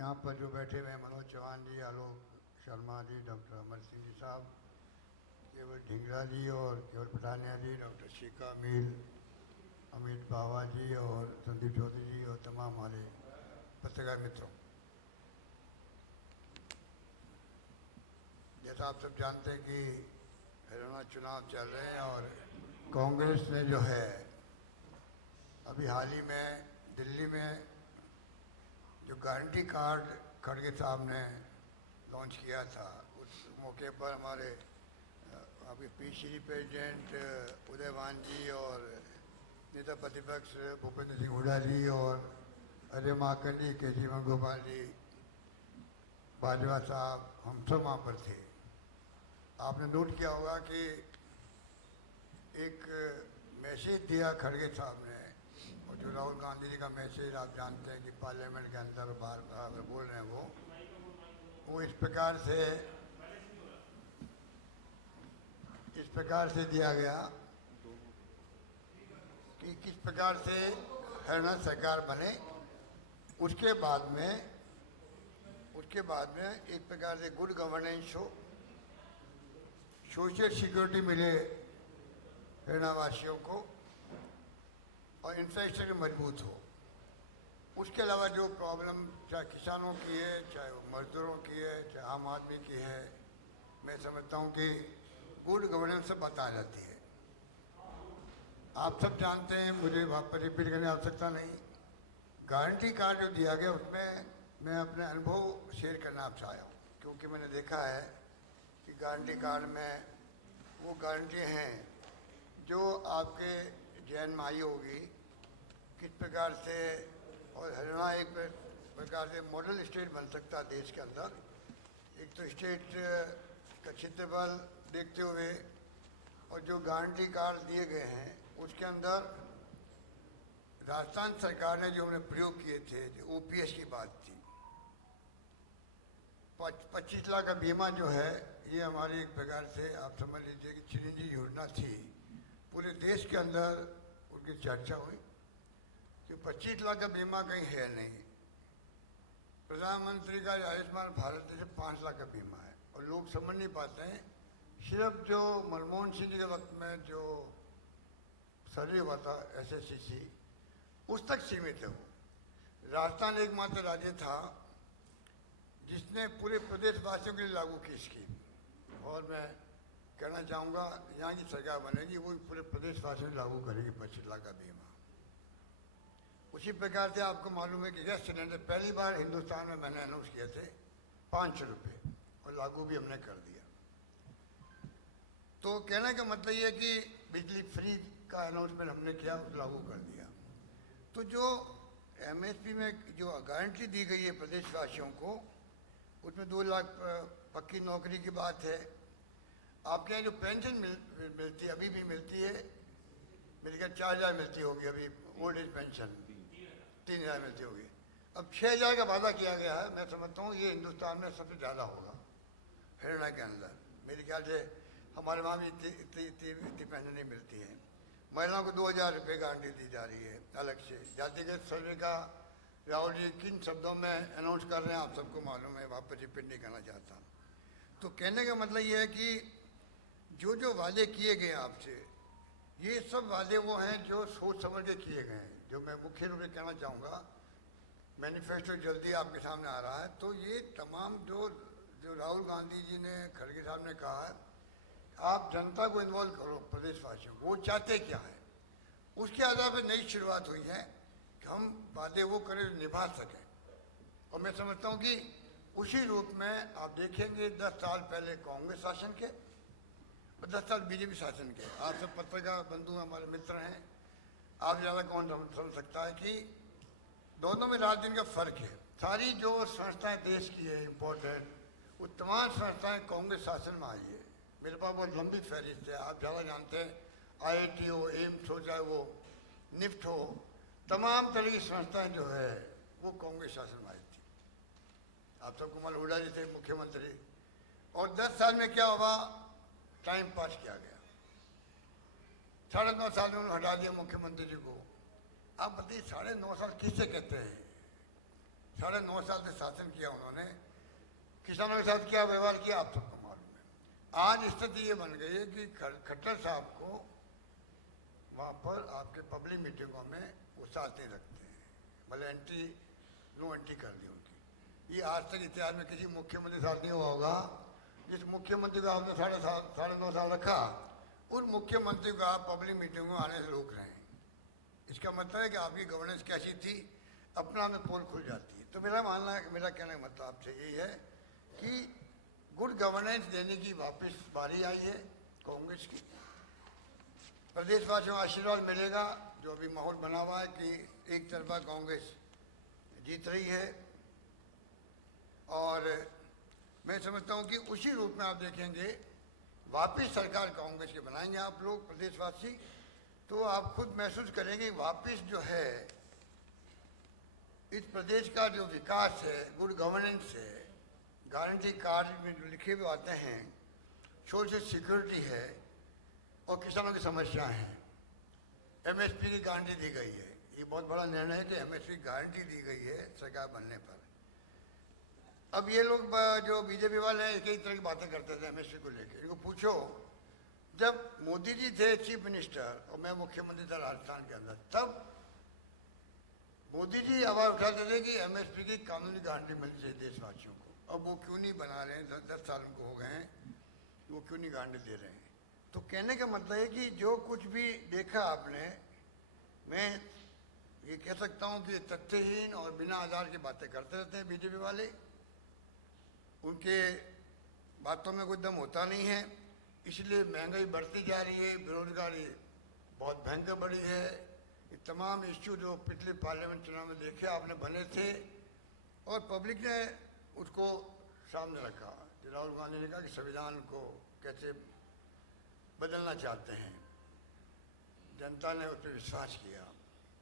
यहाँ पर जो बैठे हुए हैं मनोज चौहान जी, आलोक शर्मा जी, डॉक्टर अमर सिंह जी साहब, केवल ढींगरा जी और केवल पठानिया जी, डॉक्टर शिका मील, अमित बावा जी और संदीप चौधरी जी और तमाम हमारे पत्रकार मित्रों, जैसा आप सब जानते हैं कि हरियाणा चुनाव चल रहे हैं और कांग्रेस ने जो है अभी हाल ही में दिल्ली में जो गारंटी कार्ड खड़गे साहब ने लॉन्च किया था, उस मौके पर हमारे अभी पीसीसी प्रेसिडेंट उदयवान जी और नेता प्रतिपक्ष भूपेंद्र सिंह हुड्डा जी और अजय माकन जी, के सी वेणुगोपाल जी, बाजवा साहब, हम सब वहाँ पर थे। आपने नोट किया होगा कि एक मैसेज दिया खड़गे साहब ने, और जो राहुल गांधी जी का मैसेज आप जानते हैं कि पार्लियामेंट के अंदर बार बार बोल रहे हैं, वो इस प्रकार से दिया गया कि किस प्रकार से हरियाणा सरकार बने। उसके बाद में एक प्रकार से गुड गवर्नेंस हो, सोशल सिक्योरिटी मिले हरियाणा वासियों को और इंफ्रास्ट्रक्चर मजबूत हो। उसके अलावा जो प्रॉब्लम चाहे किसानों की है, चाहे वो मजदूरों की है, चाहे आम आदमी की है, मैं समझता हूँ कि गुड गवर्नेंस से बता जाती है। आप सब जानते हैं, मुझे वहाँ पर रिपीट करने की आवश्यकता नहीं। गारंटी कार्ड जो दिया गया उसमें मैं अपने अनुभव शेयर करना आपसे आया हूँ, क्योंकि मैंने देखा है कि गारंटी कार्ड में वो गारंटी हैं जो आपके जैन में आई होगी, किस प्रकार से, और हरियाणा एक प्रकार से मॉडल स्टेट बन सकता है देश के अंदर। एक तो स्टेट का क्षेत्रफल देखते हुए और जो गारंटी कार्ड दिए गए हैं उसके अंदर राजस्थान सरकार ने जो उन्हें प्रयोग किए थे, जो ओपीएस की बात थी, 25 लाख का बीमा जो है, ये हमारी एक प्रकार से आप समझ लीजिए कि चिरंजी योजना थी। पूरे देश के अंदर उनकी चर्चा हुई कि 25 लाख का बीमा कहीं है नहीं। प्रधानमंत्री का आयुष्मान भारत जैसे 5 लाख का बीमा है और लोग समझ नहीं पाते हैं। सिर्फ जो मनमोहन सिंह जी के वक्त में जो सर्वे हुआ था एसएससीसी, उस तक सीमित है वो। राजस्थान एकमात्र राज्य था जिसने पूरे प्रदेशवासियों के लिए लागू की स्कीम, और मैं कहना चाहूँगा यहाँ की सरकार बनेगी वो पूरे प्रदेशवासियों में लागू करेगी 25 लाख का बीमा। उसी प्रकार से आपको मालूम है कि गैस सिलेंडर पहली बार हिंदुस्तान में मैंने अनाउंस किए थे 500 रुपये, और लागू भी हमने कर दिया। तो कहने का मतलब ये है कि बिजली फ्री का अनाउंसमेंट हमने किया, उस लागू कर दिया। तो जो एमएसपी में जो गारंटी दी गई है प्रदेशवासियों को, उसमें 2 लाख पक्की नौकरी की बात है। आपके यहाँ जो पेंशन मिलती है, अभी भी मिलती है, मेरे ख्याल 4,000 मिलती होगी अभी, ओल्ड एज पेंशन 3,000 मिलती होगी। अब 6,000 का वादा किया गया है। मैं समझता हूँ ये हिंदुस्तान में सबसे ज़्यादा होगा हरियाणा के अंदर। मेरे ख्याल से हमारे वहाँ भी इतनी पेंशन नहीं मिलती है। महिलाओं को 2,000 रुपये गारंटी दी जा रही है अलग से। जातिगत सर्वे का राहुल जी किन शब्दों में अनाउंस कर रहे हैं आप सबको मालूम है, वहाँ पर रिपीट नहीं करना चाहता। तो कहने का मतलब ये है कि जो जो वादे किए गए आपसे, ये सब वादे वो हैं जो सोच समझ के किए गए हैं। जो मैं मुख्य रूप से कहना चाहूँगा, मैनिफेस्टो जल्दी आपके सामने आ रहा है। तो ये तमाम जो राहुल गांधी जी ने, खड़गे साहब ने कहा है, आप जनता को इन्वॉल्व करो, प्रदेशवासियों को, वो चाहते क्या है, उसके आधार पर नई शुरुआत हुई है कि हम वादे वो करें जो निभा सकें। और मैं समझता हूँ कि उसी रूप में आप देखेंगे 10 साल पहले कांग्रेस शासन के और 10 साल बीजेपी शासन के। आप सब पत्रकार बंधु हमारे मित्र हैं, आप ज़्यादा कौन समझ सकता है कि दोनों में रात दिन का फर्क है। सारी जो संस्थाएं देश की है इम्पोर्टेंट, वो तमाम संस्थाएं कांग्रेस शासन में आई है। मेरे पास बहुत लंबी फहरिस्त है, आप ज़्यादा जानते हैं। आईआईटी हो, एम्स हो, चाहे वो निफ्ट हो, तमाम तरह की संस्थाएं जो है वो कांग्रेस शासन में आई थी। आप सबको मालूम, हुड्डा जी थे मुख्यमंत्री। और 10 साल में क्या हुआ, टाइम पास किया गया। 9.5 साल में उन्होंने हटा दिया मुख्यमंत्री जी को। आप बताइए 9.5 साल किससे कहते हैं? 9 साल से शासन किया उन्होंने, किसानों के साथ क्या व्यवहार किया आप सबको मालूम है। आज स्थिति ये बन गई है कि खट्टर साहब को वहाँ पर आपके पब्लिक मीटिंगों में वो साथ नहीं रखते हैं, मतलब नो एंट्री कर दी उनकी। ये आज तक इतिहास में किसी मुख्यमंत्री साथ नहीं हुआ होगा। जिस मुख्यमंत्री को आपने 9.5 साल रखा, उस मुख्यमंत्री को आप पब्लिक मीटिंग में आने से रोक रहे हैं। इसका मतलब है कि आपकी गवर्नेंस कैसी थी, अपना में पोल खुल जाती है। तो मेरा मानना है, मेरा कहने का मतलब आपसे यही है कि गुड गवर्नेंस देने की वापस बारी आई है कांग्रेस की। प्रदेशवासियों को आशीर्वाद मिलेगा। जो अभी माहौल बना हुआ है कि एक तरफा कांग्रेस जीत रही है, और मैं समझता हूं कि उसी रूप में आप देखेंगे वापस सरकार कांग्रेस के बनाएंगे आप लोग प्रदेशवासी, तो आप खुद महसूस करेंगे वापस जो है इस प्रदेश का जो विकास है, गुड गवर्नेंस है, गारंटी कार्ड में जो लिखे हुए आते हैं, सोशल सिक्योरिटी है और किसानों की समस्या हैं। एमएसपी की गारंटी दी गई है। ये बहुत बड़ा निर्णय है कि एमएसपी की गारंटी दी गई है सरकार बनने पर। अब ये लोग जो बीजेपी वाले हैं कई तरह की बातें करते थे एमएसपी को लेकर। इनको पूछो, जब मोदी जी थे चीफ मिनिस्टर और मैं मुख्यमंत्री था राजस्थान के अंदर, तब मोदी जी आवाज उठाते थे कि एमएसपी की कानूनी गारंटी मिलनी चाहिए देशवासियों को। अब वो क्यों नहीं बना रहे हैं? 10 साल उनको हो गए हैं, वो क्यों नहीं गारंटी दे रहे हैं? तो कहने का मतलब है कि जो कुछ भी देखा आपने, मैं ये कह सकता हूँ कि तथ्यहीन और बिना आधार की बातें करते रहते हैं बीजेपी वाले। उनके बातों में कोई दम होता नहीं है, इसलिए महंगाई बढ़ती जा रही है, बेरोजगारी बहुत भयंकर बढ़ी है। ये तमाम इश्यू जो पिछले पार्लियामेंट चुनाव में देखे आपने बने थे और पब्लिक ने उसको सामने रखा। राहुल गांधी ने कहा कि संविधान को कैसे बदलना चाहते हैं। जनता ने उस पर विश्वास किया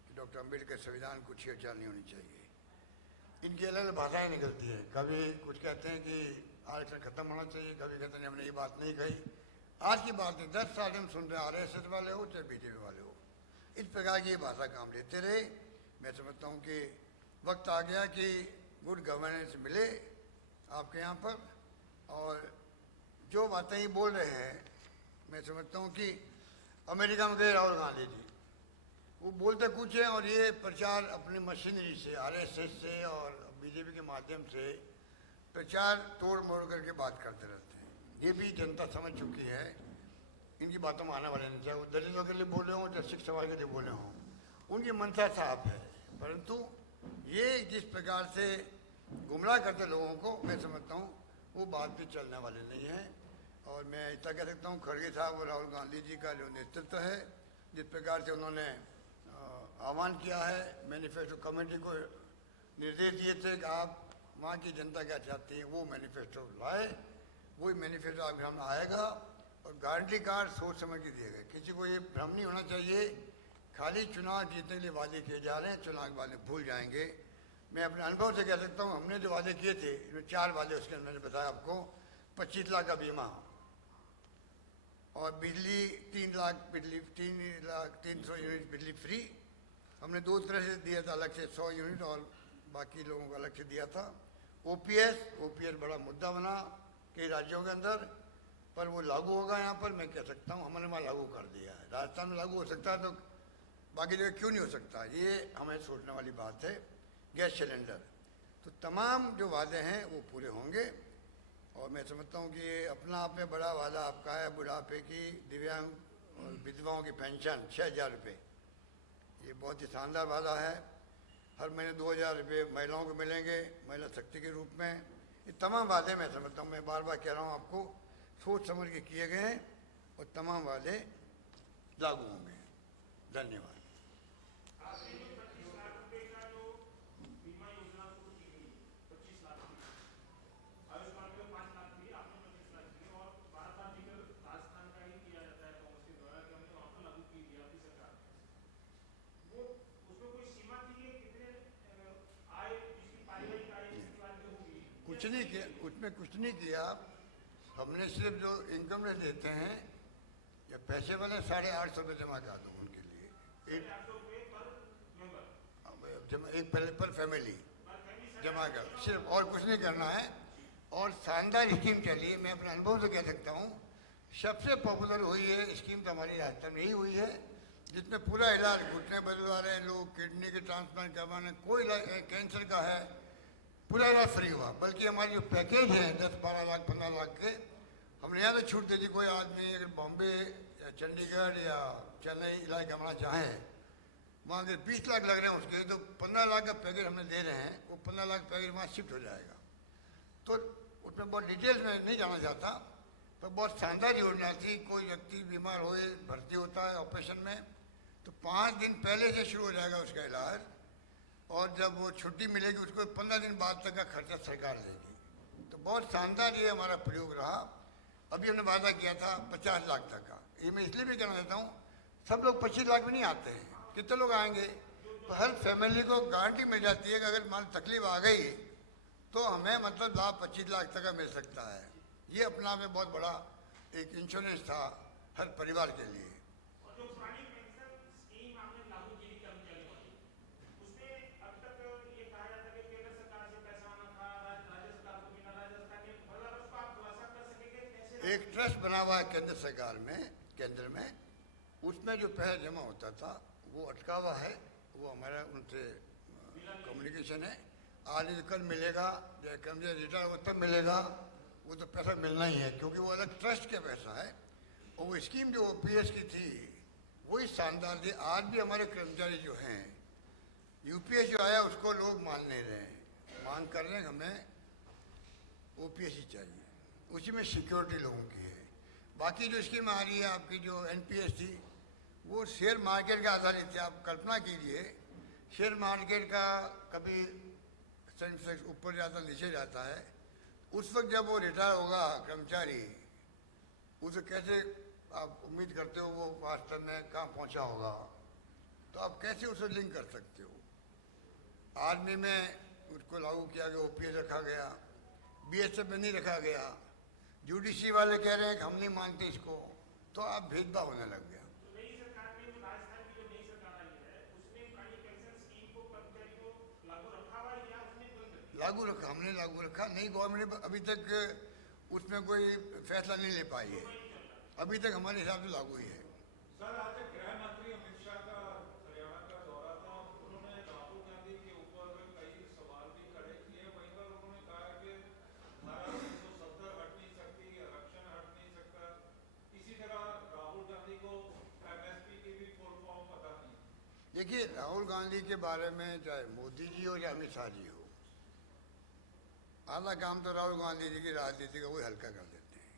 कि डॉक्टर अम्बेडकर संविधान को छेड़छाड़ नहीं होनी चाहिए। इनकी अलग अलग भाषाएं निकलती है, कभी कुछ कहते हैं कि आरक्षण खत्म होना चाहिए, कभी कहते हैं हमने ये बात नहीं कही। आज की बात नहीं, 10 साल हम सुन रहे हैं, आरएसएस वाले हो चाहे बीजेपी वाले हो, इस प्रकार की भाषा काम लेते रहे। मैं समझता हूँ कि वक्त आ गया कि गुड गवर्नेंस मिले आपके यहाँ पर। और जो बातें ही बोल रहे हैं, मैं समझता हूँ कि अमेरिका में गए राहुल गांधी जी, वो बोलते कुछ हैं और ये प्रचार अपनी मशीनरी से, आरएसएस से और बीजेपी के माध्यम से प्रचार तोड़ मोड़ करके बात करते रहते हैं। ये भी जनता समझ चुकी है, इनकी बातों में आने वाले नहीं, चाहे वो दलितों के लिए बोले हों चाहे सिख समाज के लिए बोले हों, उनकी मंशा साफ है। परंतु ये जिस प्रकार से गुमराह करते लोगों को, मैं समझता हूँ वो बात भी चलने वाली नहीं है। और मैं इतना कह सकता हूँ, खड़गे साहब और राहुल गांधी जी का जो नेतृत्व है, जिस प्रकार से उन्होंने आह्वान किया है, मैनिफेस्टो कमेटी को निर्देश दिए थे कि आप वहाँ की जनता क्या चाहती है वो मैनिफेस्टो लाए, वही मैनिफेस्टो आपके सामने आएगा। और गारंटी कार्ड सोच समझ के दिए गए। किसी को ये भ्रम नहीं होना चाहिए खाली चुनाव जीतने के लिए वादे किए जा रहे हैं, चुनाव के वादे भूल जाएंगे। मैं अपने अनुभव से कह सकता हूँ, हमने जो वादे किए थे, इसमें 4 वादे उसके अंदर मैंने बताया आपको। 25 लाख का बीमा और बिजली 3 लाख, बिजली 300 यूनिट बिजली फ्री। हमने 2 तरह से दिया था, अलग से 100 यूनिट और बाकी लोगों को अलग से दिया था। ओपीएस बड़ा मुद्दा बना कई राज्यों के अंदर, पर वो लागू होगा यहाँ पर। मैं कह सकता हूँ हमने वहाँ लागू कर दिया है। राजस्थान में लागू हो सकता है तो बाकी जगह क्यों नहीं हो सकता, ये हमें सोचने वाली बात है। गैस सिलेंडर, तो तमाम जो वादे हैं वो पूरे होंगे। और मैं समझता हूँ कि ये अपना आप में बड़ा वादा आपका है। बुढ़ापे की, दिव्यांग और विधवाओं की पेंशन 6,000 रुपये, ये बहुत ही शानदार वादा है। हर महीने 2,000 रुपये महिलाओं को मिलेंगे, महिला शक्ति के रूप में। ये तमाम वादे मैं समझता हूँ, मैं बार बार कह रहा हूँ आपको, सोच समझ के किए गए हैं और तमाम वादे लागू होंगे। धन्यवाद। कुछ नहीं किया, कुछ नहीं किया। हमने सिर्फ जो इनकम टैक्स देते हैं या पैसे वाले 850 रुपये जमा करा दो उनके लिए। एक पर फैमिली जमा इस्तेमाल कर, सिर्फ और कुछ नहीं करना है। और शानदार स्कीम चली है, मैं अपने अनुभव से कह सकता हूँ। सबसे पॉपुलर हुई है स्कीम तो हमारी राजस्थान में ही हुई है, जिसमें पूरा इलाज, घुटने बदलवा रहे हैं लोग, किडनी के ट्रांसप्लांट करवाने, कोई कैंसर का है, पूरा इलाज फ्री हुआ। बल्कि हमारे जो पैकेज हैं 10-12 लाख 15 लाख के, हमने यहाँ तो छूट दे दी। कोई आदमी अगर बॉम्बे या चंडीगढ़ या चेन्नई इलाज करवाना चाहें, वहाँ अगर 20 लाख लग रहे हैं उसके, तो 15 लाख का पैकेज हमने दे रहे हैं, वो 15 लाख पैकेज वहाँ शिफ्ट हो जाएगा। तो उसमें बहुत डिटेल्स में नहीं जाना चाहता, पर बहुत शानदार योजना थी। कोई व्यक्ति बीमार होए, भर्ती होता है ऑपरेशन में, तो 5 दिन पहले से शुरू हो जाएगा उसका इलाज, और जब वो छुट्टी मिलेगी उसको 15 दिन बाद तक का खर्चा सरकार देगी। तो बहुत शानदार ये हमारा प्रयोग रहा। अभी हमने वादा किया था 50 लाख तक का। ये मैं इसलिए भी कहना चाहता हूँ, सब लोग 25 लाख में नहीं आते हैं, कितने लोग आएंगे? तो हर फैमिली को गारंटी मिल जाती है कि अगर मान तकलीफ आ गई तो हमें मतलब लाभ 25 लाख तक का मिल सकता है। ये अपना में बहुत बड़ा एक इंश्योरेंस था हर परिवार के लिए। एक ट्रस्ट बना हुआ है केंद्र सरकार में, केंद्र में, उसमें जो पैसा जमा होता था वो अटका हुआ है। वो हमारा उनसे कम्युनिकेशन है, आज नहीं तो कल मिलेगा, जब कर्मचारी रिटायर होगा तब मिलेगा। वो तो पैसा मिलना ही है, क्योंकि वो अलग ट्रस्ट का पैसा है। और वो स्कीम जो ओपीएस की थी वही शानदार थी। आज भी हमारे कर्मचारी जो हैं, यूपीएस जो आया उसको लोग मान नहीं रहे हैं, मांग कर रहे हैं हमें ओपीएस ही चाहिए, उसी में सिक्योरिटी लोगों की है। बाकी जो स्कीम आ रही है आपकी, जो एनपीएस थी, वो शेयर मार्केट के आधारित थी। आप कल्पना कीजिए, शेयर मार्केट का कभी सेंसेक्स ऊपर जाता नीचे जाता है, उस वक्त जब वो रिटायर होगा कर्मचारी, उसे कैसे आप उम्मीद करते हो वो वास्तव में कहाँ पहुँचा होगा? तो आप कैसे उसे लिंक कर सकते हो? आर्मी में उसको लागू किया गया, ओपीएस रखा गया, बीएसएफ में नहीं रखा गया। जुडिशरी वाले कह रहे हैं कि हम नहीं मानते इसको, तो आप भेदभाव होने लग गया। लागू रखा, हमने लागू रखा नहीं, गवर्नमेंट अभी तक उसमें कोई फैसला नहीं ले पाई है, अभी तक हमारे हिसाब से लागू ही है। सर, आज गृह मंत्री अमित शाह का हरियाणा का दौरा था, उन्होंने राहुल गांधी के ऊपर कई सवाल भी खड़े किए। वहीं पर उन्होंने कहा कि धारा 370 हट नहीं सकती, आरक्षण हट नहीं सकता। इसी तरह राहुल गांधी को एमएसपी की भी फुल फॉर्म पता नहीं। देखिए, राहुल गांधी के बारे में चाहे मोदी जी हो या अमित शाह जी हो, आधा काम तो राहुल गांधी जी की राजनीति का वही हल्का कर देते हैं।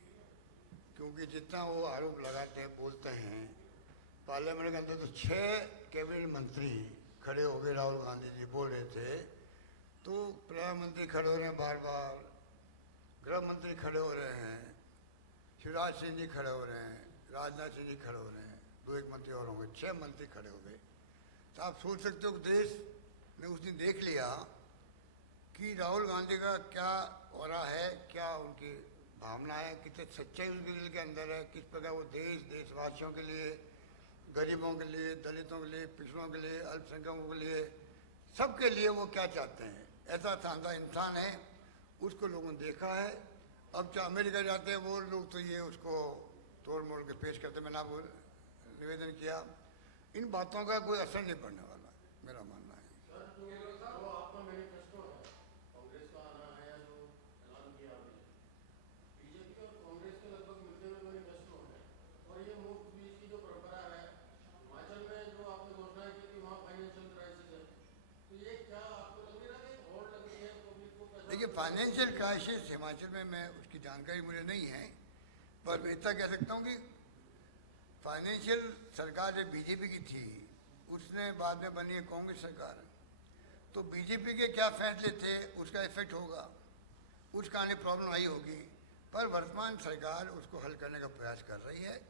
क्योंकि जितना वो आरोप लगाते हैं, बोलते हैं, पार्लियामेंट के अंदर तो 6 कैबिनेट मंत्री खड़े हो गए, राहुल गांधी जी बोल रहे थे तो प्रधानमंत्री खड़े हो रहे हैं, बार बार गृह मंत्री खड़े हो रहे हैं, शिवराज सिंह जी खड़े हो रहे हैं, राजनाथ सिंह जी खड़े हो रहे हैं, 2-1 मंत्री और होंगे, 6 मंत्री खड़े हो गए। तो आप सोच सकते हो कि देश ने उस दिन देख लिया कि राहुल गांधी का क्या औरा है, क्या उनकी भावना है, कितने सच्चाई उनके दिल के अंदर है, किस प्रकार वो देशवासियों के लिए, गरीबों के लिए, दलितों के लिए, पिछड़ों के लिए, अल्पसंख्यकों के लिए, सबके लिए वो क्या चाहते हैं। ऐसा शानदार इंसान है, उसको लोगों ने देखा है। अब चाहे अमेरिका जाते हैं वो लोग तो ये उसको तोड़ मोड़ के पेश करते, मैंने आपको निवेदन किया। इन बातों का कोई असर नहीं पड़ने वाला, मेरा मानना है। देखिए, फाइनेंशियल क्राइसिस हिमाचल में, मैं उसकी जानकारी मुझे नहीं है, पर मैं इतना कह सकता हूँ कि फाइनेंशियल सरकार जो बीजेपी की थी, उसने बाद में बनी है कांग्रेस सरकार, तो बीजेपी के क्या फैसले थे उसका इफेक्ट होगा, उस कारण प्रॉब्लम आई होगी। पर वर्तमान सरकार उसको हल करने का प्रयास कर रही है,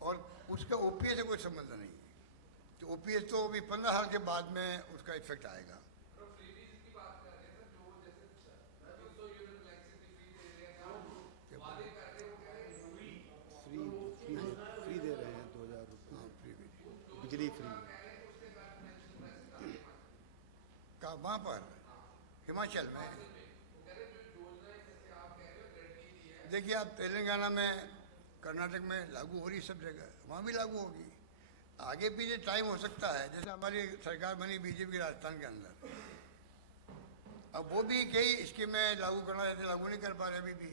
और उसका ओपीएस से कोई संबंध नहीं है। तो ओपीएस तो अभी 15 साल के बाद में उसका इफेक्ट आएगा। फ्री दे रहे हैं 2000 रुपये, बिजली फ्री का वहाँ पर हिमाचल में। देखिए आप तेलंगाना में, कर्नाटक में लागू हो रही सब जगह, वहाँ भी लागू होगी। आगे पीछे टाइम हो सकता है, जैसे हमारी सरकार बनी बीजेपी की राजस्थान के अंदर, अब वो भी कई स्कीमें लागू करना चाहते, लागू नहीं कर पा रहे अभी भी।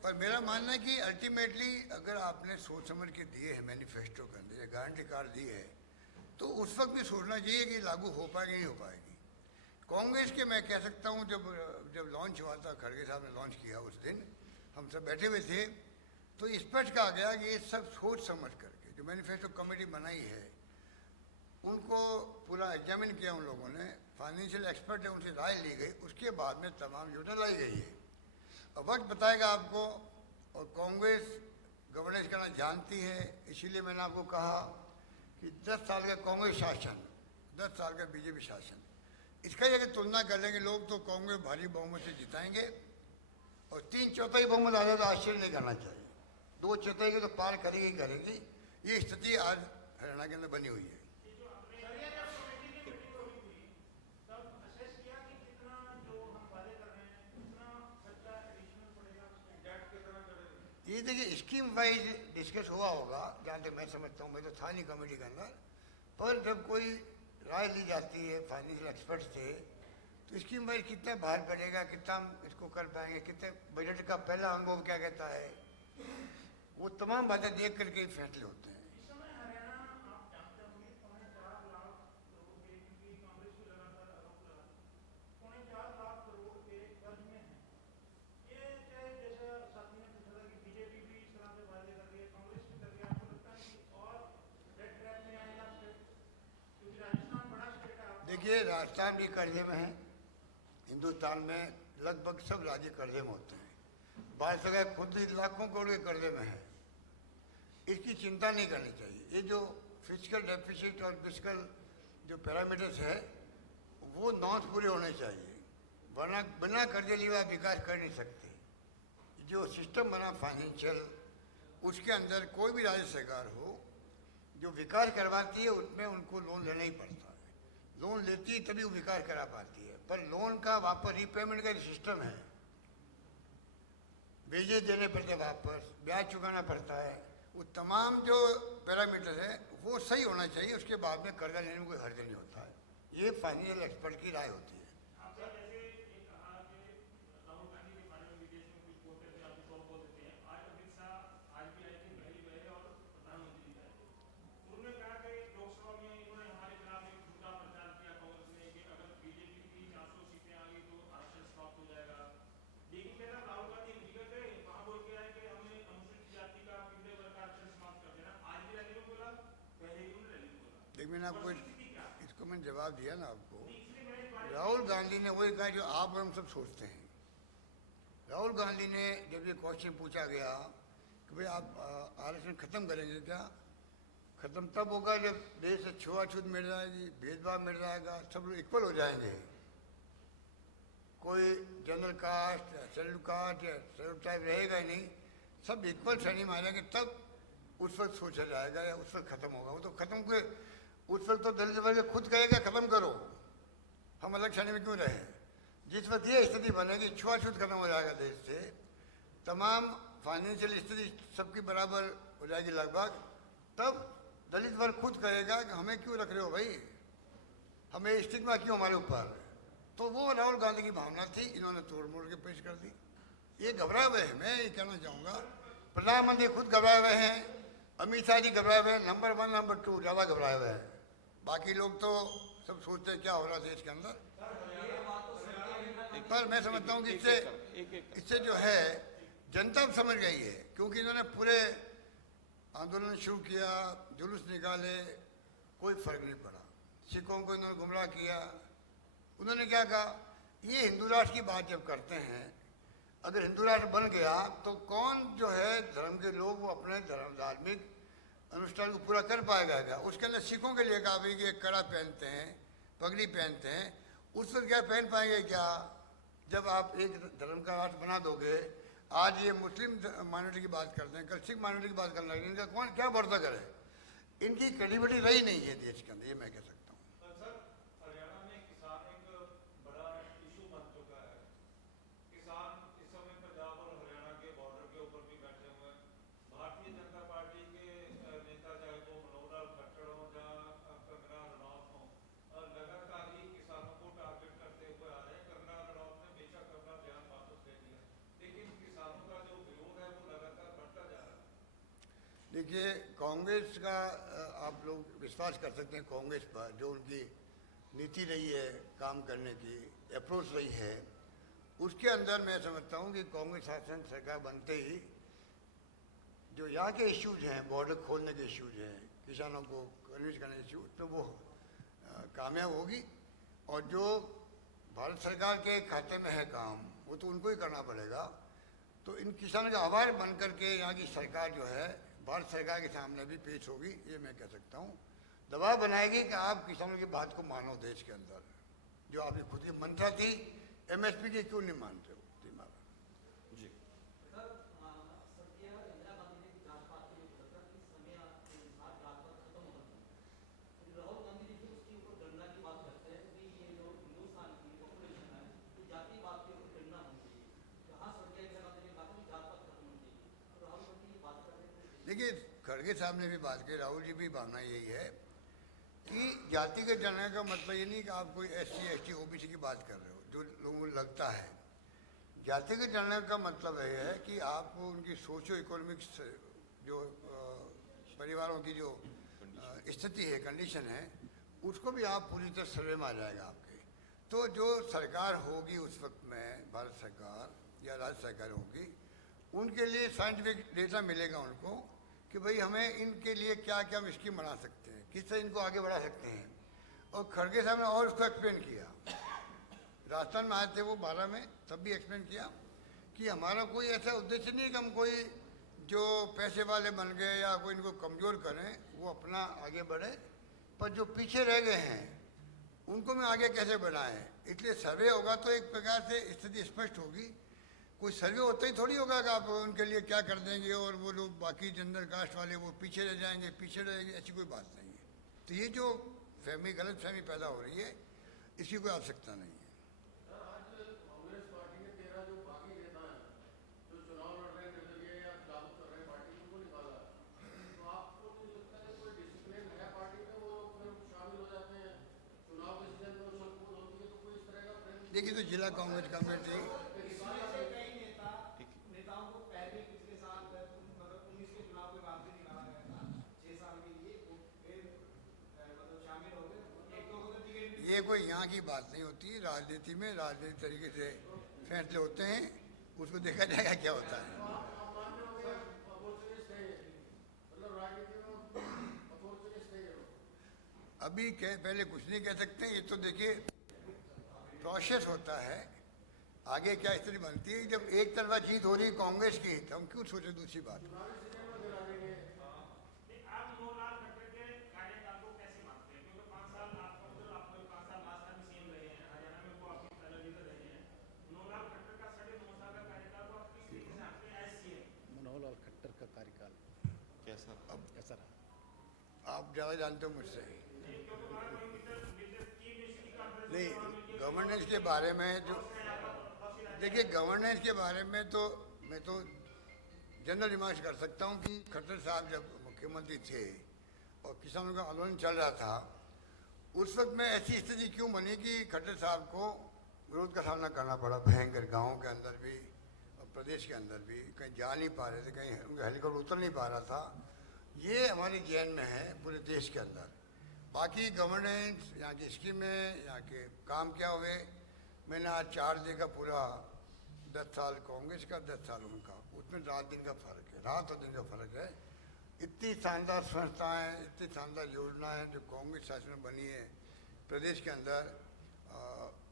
पर मेरा मानना है कि अल्टीमेटली अगर आपने सोच समझ के दिए हैं मैनिफेस्टो के अंदर या गारंटी कार्ड दी है, तो उस वक्त भी सोचना चाहिए कि लागू हो पाएगी नहीं हो पाएगी। कांग्रेस के मैं कह सकता हूँ, जब लॉन्च हुआ था, खड़गे साहब ने लॉन्च किया उस दिन हम सब बैठे हुए थे, तो स्पष्ट कहा गया कि ये सब सोच समझ करके जो मैनिफेस्टो कमेटी बनाई है उनको पूरा एग्जामिन किया उन लोगों ने, फाइनेंशियल एक्सपर्ट है उनसे राय ली गई, उसके बाद में तमाम योजना लाई गई है। अब वक्त बताएगा आपको, और कांग्रेस गवर्नेंस करना जानती है, इसीलिए मैंने आपको कहा कि 10 साल का कांग्रेस शासन, 10 साल का बीजेपी शासन, इसका अगर तुलना कर लेंगे लोग तो कांग्रेस भारी बहुमत से जिताएंगे, और 3/4 बहुमत आ जाए तो आश्चर्य नहीं करना चाहिए। 2/4 की तो पार करेगी ही करेगी। ये स्थिति आज हरियाणा के अंदर बनी हुई है। ये देखिए स्कीम वाइज डिस्कस हुआ होगा, जहाँ तक मैं समझता हूँ, मैं तो था नहीं कमेटी के अंदर, पर जब कोई राय ली जाती है फाइनेंशियल एक्सपर्ट से, तो स्कीम वाइज कितना बाहर पड़ेगा, कितना हम इसको कर पाएंगे, कितने बजट का पहला अनुभव क्या कहता है, वो तमाम बातें देख करके ही फैसले होते हैं। देखिए राजस्थान भी कर्जे में है, हिंदुस्तान में लगभग सब राज्य कर्जे में होते हैं, भारत सरकार खुद ही लाखों करोड़ के कर्जे में है। इसकी चिंता नहीं करनी चाहिए। ये जो फिजिकल डेफिसिट और फिजिकल जो पैरामीटर्स है वो नॉर्म्स पूरे होने चाहिए, वरना बिना कर्जे लिए आप विकास कर नहीं सकते। जो सिस्टम बना फाइनेंशियल, उसके अंदर कोई भी राज्य सरकार हो जो विकास करवाती है उसमें उनको लोन लेना ही पड़ता है। लोन लेती है तभी वो विकास करा पाती है, पर लोन का वापस रीपेमेंट का सिस्टम है, ब्याज देने पड़ते वापस, ब्याज चुकाना पड़ता है, वो तमाम जो पैरामीटर है वो सही होना चाहिए, उसके बाद में कर्जा लेने में कोई हर्ज नहीं होता है। ये फाइनेंशियल एक्सपर्ट की राय होती है। मैंने आपको इसको मैंने जवाब दिया ना आपको। राहुल गांधी ने वही कहा जो आप और हम सब सोचते हैं। राहुल गांधी ने जब ये क्वेश्चन पूछा गया कि भाई आप आरक्षण खत्म करेंगे क्या, खत्म तब होगा जब देश से छुआछूत मिट जाएगी, भेदभाव मिट जाएगा, सब लोग इक्वल हो जाएंगे, कोई जनरल कास्ट या शेड्यूल कास्ट या शेड्यूल टाइप रहेगा ही नहीं, सब इक्वल श्रेणी में आ जाएंगे, तब उस वक्त सोचा जाएगा या उस वक्त खत्म होगा। वो तो खत्म हुए उस वक्त तो दलित वर्ग खुद कहेगा खत्म करो, हम अलग श्रेणी में क्यों रहे। जिस वक्त ये स्थिति बनेगी, छुआछूत खत्म हो जाएगा देश से, तमाम फाइनेंशियल स्थिति सबकी बराबर हो जाएगी लगभग, तब दलित वर्ग खुद कहेगा कि हमें क्यों रख रहे हो भाई, हमें स्टिग्मा क्यों हमारे ऊपर। तो वो राहुल गांधी की भावना थी, इन्होंने तोड़ मोड़ के पेश कर दी। ये घबराए हुए हैं, मैं ये कहना चाहूँगा, प्रधानमंत्री खुद घबराए हुए हैं, अमित शाह जी घबराए हुए हैं, नंबर 1 नंबर 2 ज़्यादा घबराए हुए हैं, बाकी लोग तो सब सोचते हैं क्या हो रहा है देश के अंदर। पर मैं समझता हूँ कि इससे जो है जनता समझ गई है, क्योंकि इन्होंने पूरे आंदोलन शुरू किया, जुलूस निकाले, कोई फर्क नहीं पड़ा। सिखों को इन्होंने गुमराह किया। उन्होंने क्या कहा, ये हिंदू राष्ट्र की बात जब करते हैं, अगर हिंदू राष्ट्र बन गया तो कौन जो है धर्म के लोग वो अपने धर्म धार्मिक अनुष्ठान को पूरा कर पाएगा क्या। उसके अंदर सिखों के लिए कहा भाई कि कड़ा पहनते हैं, पगड़ी पहनते हैं, उस वक्त क्या पहन पाएंगे क्या जब आप एक धर्म का राष्ट्र बना दोगे। आज ये मुस्लिम माइनॉरिटी की बात करते हैं, कल सिख माइनॉरिटी की बात करने लगे, इनका कौन क्या भरोसा करे। इनकी क्रेडिबिलिटी रही नहीं है देश के अंदर, ये मैं कह सकता हूँ। सर, हरियाणा में किसान एक देखिए, कांग्रेस का आप लोग विश्वास कर सकते हैं कांग्रेस पर, जो उनकी नीति रही है काम करने की, अप्रोच रही है, उसके अंदर मैं समझता हूँ कि कांग्रेस शासन सरकार बनते ही जो यहाँ के इश्यूज हैं, बॉर्डर खोलने के इश्यूज हैं, किसानों को कन्विंस करने के इश्यूज, तो वो कामयाब होगी। और जो भारत सरकार के खाते में है काम, वो तो उनको ही करना पड़ेगा। तो इन किसानों का आभार बन करके यहाँ की सरकार जो है भारत सरकार के सामने भी पेश होगी, ये मैं कह सकता हूँ। दबाव बनाएगी कि आप किसानों की बात को मानो। देश के अंदर जो आपकी खुद की मंशा थी एमएसपी की, क्यों नहीं मानते हो? जी देखिए, खड़गे साहब ने भी बात की, राहुल जी भी भावना यही है कि जातिगत जनगणना का मतलब ये नहीं कि आप कोई SC ST OBC की बात कर रहे हो, जो लोगों को लगता है। जातिगत जनगणना का मतलब ये है कि आपको उनकी सोशियो इकोनॉमिक जो परिवारों की जो स्थिति है, कंडीशन है, उसको भी आप पूरी तरह सर्वे में आ जाएगा आपके। तो जो सरकार होगी उस वक्त में, भारत सरकार या राज्य सरकार होगी, उनके लिए साइंटिफिक डेटा मिलेगा उनको कि भाई हमें इनके लिए क्या क्या हम स्कीम बना सकते हैं, किस तरह इनको आगे बढ़ा सकते हैं। और खड़गे साहब ने और उसको एक्सप्लेन किया, राजस्थान में आए थे वो 12 में, तब भी एक्सप्लेन किया कि हमारा कोई ऐसा उद्देश्य नहीं है कि हम कोई जो पैसे वाले बन गए या कोई इनको कमज़ोर करें, वो अपना आगे बढ़े, पर जो पीछे रह गए हैं उनको में आगे कैसे बढ़ाएं। इसलिए सर्वे होगा तो एक प्रकार से स्थिति स्पष्ट होगी। कोई सर्वे होता ही थोड़ी होगा कि आप उनके लिए क्या कर देंगे और वो लोग बाकी जनरल कास्ट वाले वो पीछे रह जाएंगे, पीछे रहेंगे, ऐसी कोई बात नहीं है। तो ये जो फहमी, गलत फहमी पैदा हो रही है, इसकी कोई आवश्यकता नहीं है। देखिए, तो जिला कांग्रेस कमेटी ये कोई यहाँ की बात नहीं होती। राजनीति में राजनीतिक तरीके से फैसले होते हैं, उसको देखा जाएगा क्या होता है। अभी पहले कुछ नहीं कह सकते, ये तो देखिए प्रोसेस होता है, आगे क्या स्थिति बनती है। जब एक तरफा जीत हो रही है कांग्रेस की, तो हम क्यों सोचे दूसरी बात। मनोहर लाल खट्टर का कार्यकाल कैसा कैसा रहा? आप ज़्यादा जानते हो मुझसे। नहीं, गवर्नेंस के बारे में जो देखिए, गवर्नेंस के बारे में तो मैं तो जनरल रिमार्क्स कर सकता हूँ कि खट्टर साहब जब मुख्यमंत्री थे और किसानों का आंदोलन चल रहा था, उस वक्त में ऐसी स्थिति क्यों बनी कि खट्टर साहब को विरोध का सामना करना पड़ा भयंकर। गाँव के अंदर भी और प्रदेश के अंदर भी कहीं जा नहीं पा रहे थे, कहीं उनका हेलीकॉप्टर उतर नहीं पा रहा था। ये हमारी जेन में है पूरे देश के अंदर। बाकी गवर्नेंस, यहाँ की स्कीमें, यहाँ के काम क्या हुए, मैंने आज 4 दिन का पूरा 10 साल कांग्रेस का, 10 साल उनका, उसमें रात दिन का फ़र्क है, रात और दिन का फ़र्क है। इतनी शानदार संस्थाएं, इतनी शानदार योजनाएं जो कांग्रेस शासन में बनी है प्रदेश के अंदर,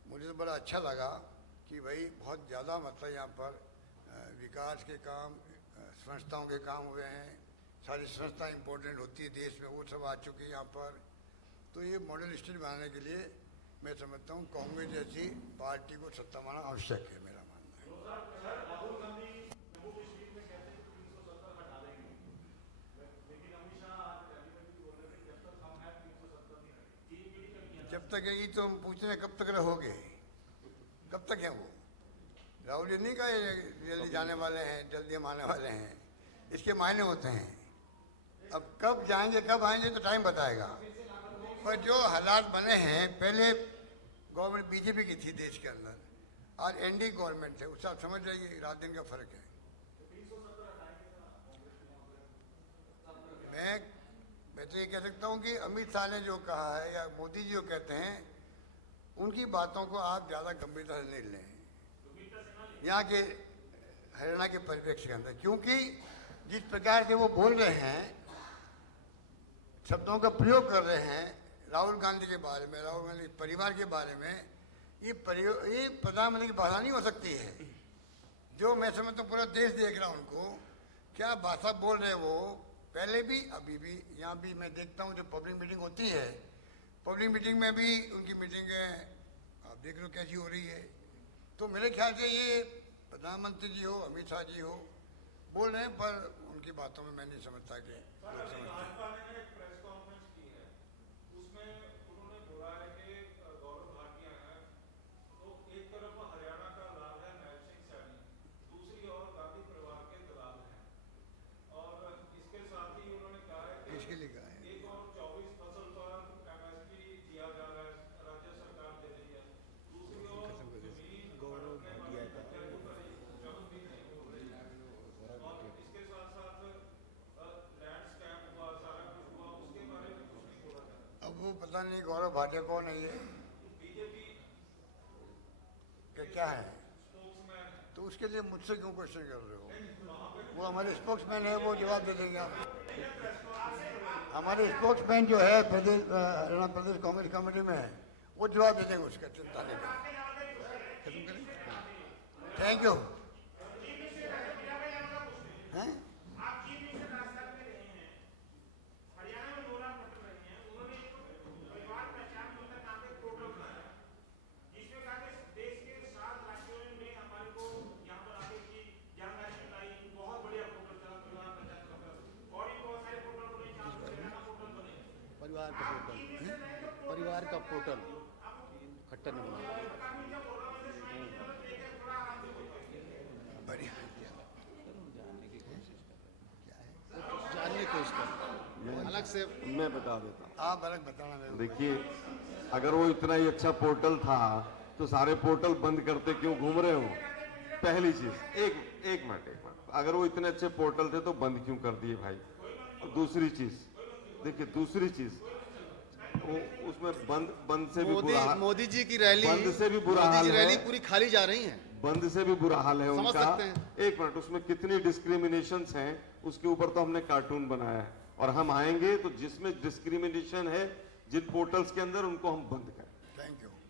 मुझे तो बड़ा अच्छा लगा कि भाई बहुत ज़्यादा मतलब यहाँ पर विकास के काम, संस्थाओं के काम हुए हैं। सारी संस्था इम्पोर्टेंट होती है देश में, वो सब आ चुकी है यहाँ पर। तो ये मॉडल स्टेट बनाने के लिए मैं समझता हूँ कांग्रेस जैसी पार्टी को सत्ता में आना आवश्यक है, मेरा मानना है। राहुल गांधी जम्मू कश्मीर में कहते हैं कि 370 हटा देंगे, लेकिन अमित शाह आज रैली में भी बोल रहे थे जब तक हम हैं 370 नहीं हटेगी। जब तक यही तो हम पूछ रहे हैं, कब तक रहोगे, कब तक है वो। राहुल जी नहीं कहा जल्दी जाने वाले हैं, जल्दी हम आने वाले हैं, इसके मायने होते हैं। अब कब जाएंगे कब आएंगे तो टाइम बताएगा। पर जो हालात बने हैं, पहले गवर्नमेंट बीजेपी की थी देश के अंदर, आज एनडी गवर्नमेंट है, उससे आप समझ जाइए रात दिन का फर्क है। मैं तो ये कह सकता हूँ कि अमित शाह ने जो कहा है या मोदी जी जो कहते हैं उनकी बातों को आप ज़्यादा गंभीरता से नहीं लें यहाँ के हरियाणा के परिप्रेक्ष्य के अंदर, क्योंकि जिस प्रकार से वो बोल रहे हैं, शब्दों का प्रयोग कर रहे हैं राहुल गांधी के बारे में, राहुल गांधी के परिवार के बारे में, ये प्रधानमंत्री की भाषा नहीं हो सकती है। जो मैं समझता हूँ पूरा देश देख रहा हूँ उनको क्या भाषा बोल रहे वो, पहले भी अभी भी। यहाँ भी मैं देखता हूँ जो पब्लिक मीटिंग होती है, पब्लिक मीटिंग में भी उनकी मीटिंगें आप देख लो कैसी हो रही है। तो मेरे ख्याल से ये प्रधानमंत्री जी हो, अमित शाह जी हो, बोल रहे हैं, पर उनकी बातों में मैं नहीं समझता कि लोग समझते हैं। भाजपा ने एक प्रेस कॉन्फ्रेंस की है, उसमें उन्होंने बोला है कि गौरव भाटिया है, तो एक तरफ हरियाणा का लाल है महल सिंह सैनी, दूसरी ओर गांधी परिवार के दलाल हैं, और इसके साथ ही उन्होंने कहा है कि इसके लिए कहा है एक और 24 फसल पर MSP दिया जा रहा है, राज्य सरकार दे रही है, दूसरी ओर जमीन गौरव भाटिया का जमीन भी नहीं हो रही है, और इसके साथ साथ लैंडस्केप हुआ, सारा कुछ हुआ, उसके बारे में कुछ नहीं बोला जाता। अब वो पता नहीं गौरव भाटिया कौन है ये, बीजेपी क्या है, स्पोक्समैन है, तो उसके लिए मुझसे क्यों क्वेश्चन कर रहे हो? वो हमारे स्पोक्समैन है, वो जवाब दे देंगे आप। हमारे स्पोक्समैन जो है प्रदेश हरियाणा प्रदेश कांग्रेस कमेटी में है, वो जवाब दे देंगे, उसका चिंता नहीं करें। खत्म करें, थैंक यू। हैं? परिवार का पोर्टल, परिवार का पोर्टल खट्टर ने बनाया। बढ़िया। जानने की कोशिश कर रहे हैं। अलग से मैं बता देता हूँ। आप अलग बताना मेरे को। देखिए, अगर वो इतना ही अच्छा पोर्टल था तो सारे पोर्टल बंद करते क्यों घूम रहे हो? पहली चीज, एक मिनट, अगर वो इतने अच्छे पोर्टल थे तो बंद क्यों कर दिए भाई? और दूसरी चीज देखिए, दूसरी चीज वो उसमें बंद से भी बुरा हाल, मोदी जी की रैली, बंद से भी बुरा मोदी हाल जी रैली है, पूरी खाली जा रही है। बंद से भी बुरा हाल है समझ उनका। सकते हैं। एक मिनट, उसमें कितनी डिस्क्रिमिनेशंस हैं उसके ऊपर तो हमने कार्टून बनाया है, और हम आएंगे तो जिसमें डिस्क्रिमिनेशन है जिन पोर्टल्स के अंदर, उनको हम बंद करें।